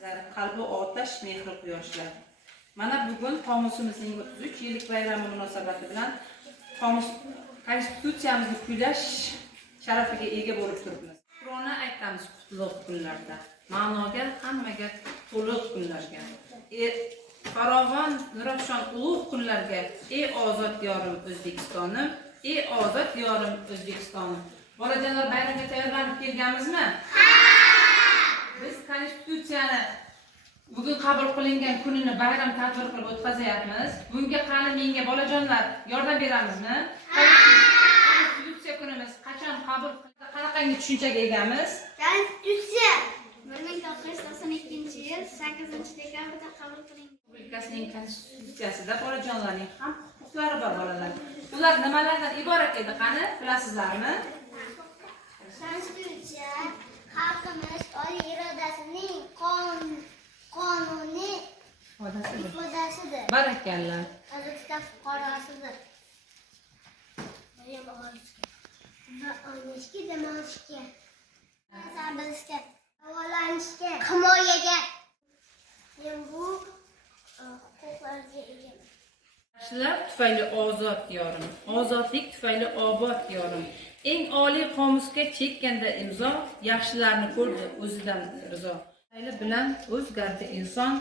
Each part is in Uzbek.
Sizlar qalbi otash, mehri quyoshlar. Mana bugun qomusimizning 33 yillik bayrami munosabati bilan qomus konstitutsiyamizni kuylash sharafiga ega bo'lib turibmiz. Qur'onni aytamiz qutlug' kunlarda, ma'noga hammaga to'liq kunlarga. Farovon, nurafshon ulug' kunlarga, ey ozod diyorim O'zbekistonim, ey ozod diyorim O'zbekistonim. Bolajonlar, bayramga tayyorlanib kelganmizmi? Biz konstitutsiyani bugun qabul qilingan kunini bayram tadbir qilib o'tkazayapmiz. Bunga qani menga bolajonlar yordam beramizmi? Konstitutsiya kunimiz qachon qabul qilinadi? Qanaqangi tushunchaga egamiz? Konstitutsiya 1992-yil 8-dekabrda qabul qilingan. Respublikasining konstitutsiyasida bolajonlarning ham huquqlari bor bolalar. Ular nimalardan iborat edi qani? Bilasizlarmi? Konstitutsiya xalqimiz oliy irodasining qonuniy ifodasidir. Barakalla. O'zbekiston fuqarosidir. Va oynashga, dam olishga, sabirga, davolanishga, himoyaga bu huquqlarga ega. Yaxshilar tufayli ozod diyorim, ozodlik tufayli obod diyorim. Eng oliy qomusga chekkanda imzo, yaxshilarni ko'rdi o'zidan rizo. Tufayli bilan o'zgardi inson,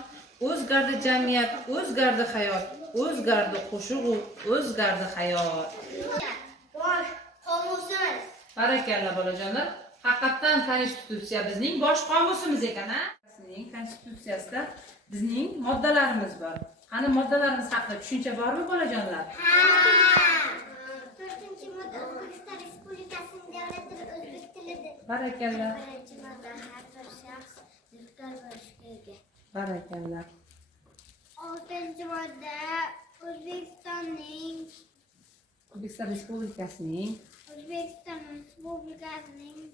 o'zgardi jamiyat, o'zgardi hayot, o'zgardi qo'shig'u, o'zgardi hayot. Bosh qomusimiz. Barakalla bolajonlar. Haqiqatan konstitutsiya bizning bosh qomusimiz ekan-a? Bizning konstitutsiyasida bizning moddalarimiz bor. Qani moddalarimiz haqida tushuncha bormi bolajonlar? Ha. 4-modda O'zbekiston Respublikasining davlat tili o'zbek tilidir. Barakalla. 1-modda har bir shaxs yurtdosh bo'lishga ega. Barakalla. 6-modda O'zbekiston Respublikasining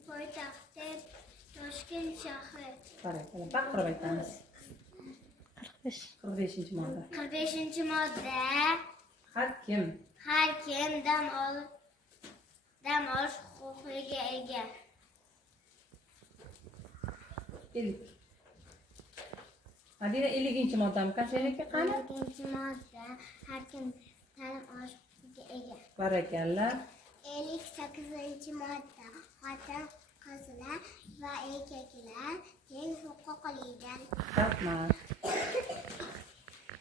poytaxti Toshkent shahri. Barakalla. Baqirib aytamiz. 45-modda. 45-modda Har kim dam olish huquqiga ega. Madina 50-moddami qanchalikka qani? 50-modda har kim ta'lim olish huquqiga ega. Barakalla. 58-modda xotin qizlar va erkaklar teng huquqlidir. Rahmat.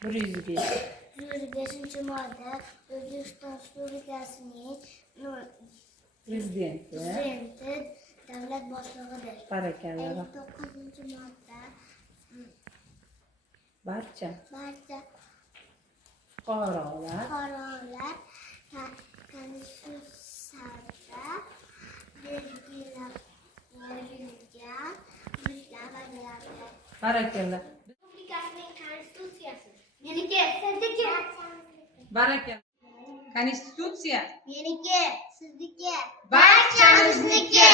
105. 105-modda O'zbekiston Respublikasining Prezidenti davlat boshlig'idir. Barakalla. 59-modda Barcha fuqarolar fuqarolar konstitutsiyada belgilangan mulklar bajaradi. Barakalla. Respublikasining konstitutsiyasi. Meniki, sizniki. Barakalla. Konstitutsiya Meniki, sizniki. barchamizniki.